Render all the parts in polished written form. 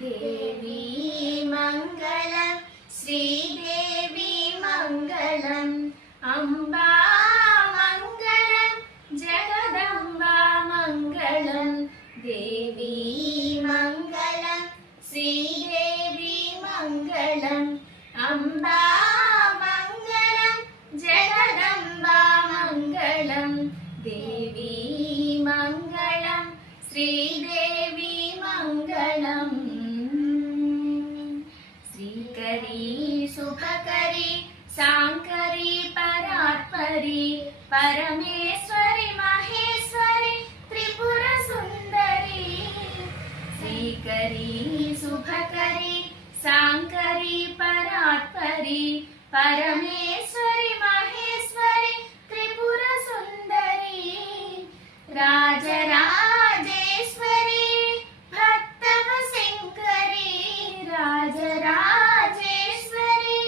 देवी मंगलम श्रीदेवी मंगलम अंबा मंगलम जगदंबा मंगलम देवी मंगलम श्रीदेवी मंगलम अंबा मंगलम जगदंबा मंगलम देवी मंगलम श्रीदेवी मंगलम श्रीकरी शुभकरी सांकरी परात्परी परमेश्वरी महेश्वरी त्रिपुर सुंदरी श्रीकरी शुभकरी सांकरी परात्परी परमेश्वरी महेश्वरी त्रिपुर सुंदरी राजराजेश्वरी भक्तव शंकरी राजराजेश्वरी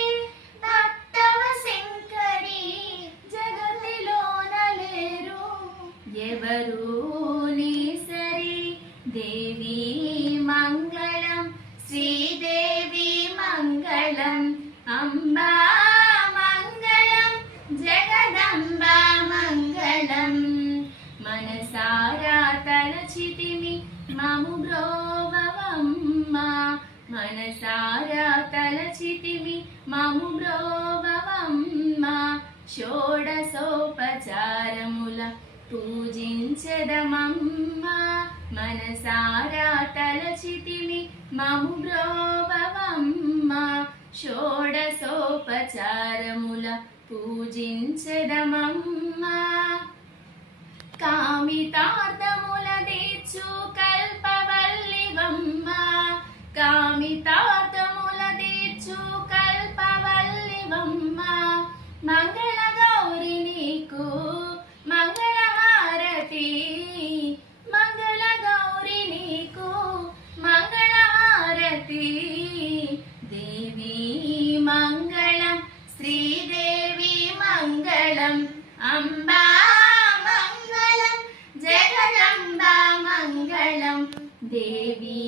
भक्तव शंकरी जगतिलोन लेरू ఎవరు నీసరి देवी मंगलम श्रीदेवी मंगलम अंबा मंगलम जगदंबा मंगलम मनसारा तलचितिमि ममु ब्रोववम्मा मनसारा तलचितिमि ममु ब्रोववम्मा షోడసోపచారముల పూజించెదమమ్మా మనసారా తలచితిమి మము బ్రోవవమ్మా షోడసోపచారముల పూజించెదమమ్మా కామితార్థముల దీర్చు కల్పవల్లివమ్మా కామితార్థముల దీర్చు కల్పవల్లివమ్మా మంగళ గౌరి నీకు మంగళహారతి మంగళ గౌరి నీకు మంగళహారతి దేవి మంగళం శ్రీదేవి మంగళం అంబా మంగళం జగదంబా మంగళం దేవి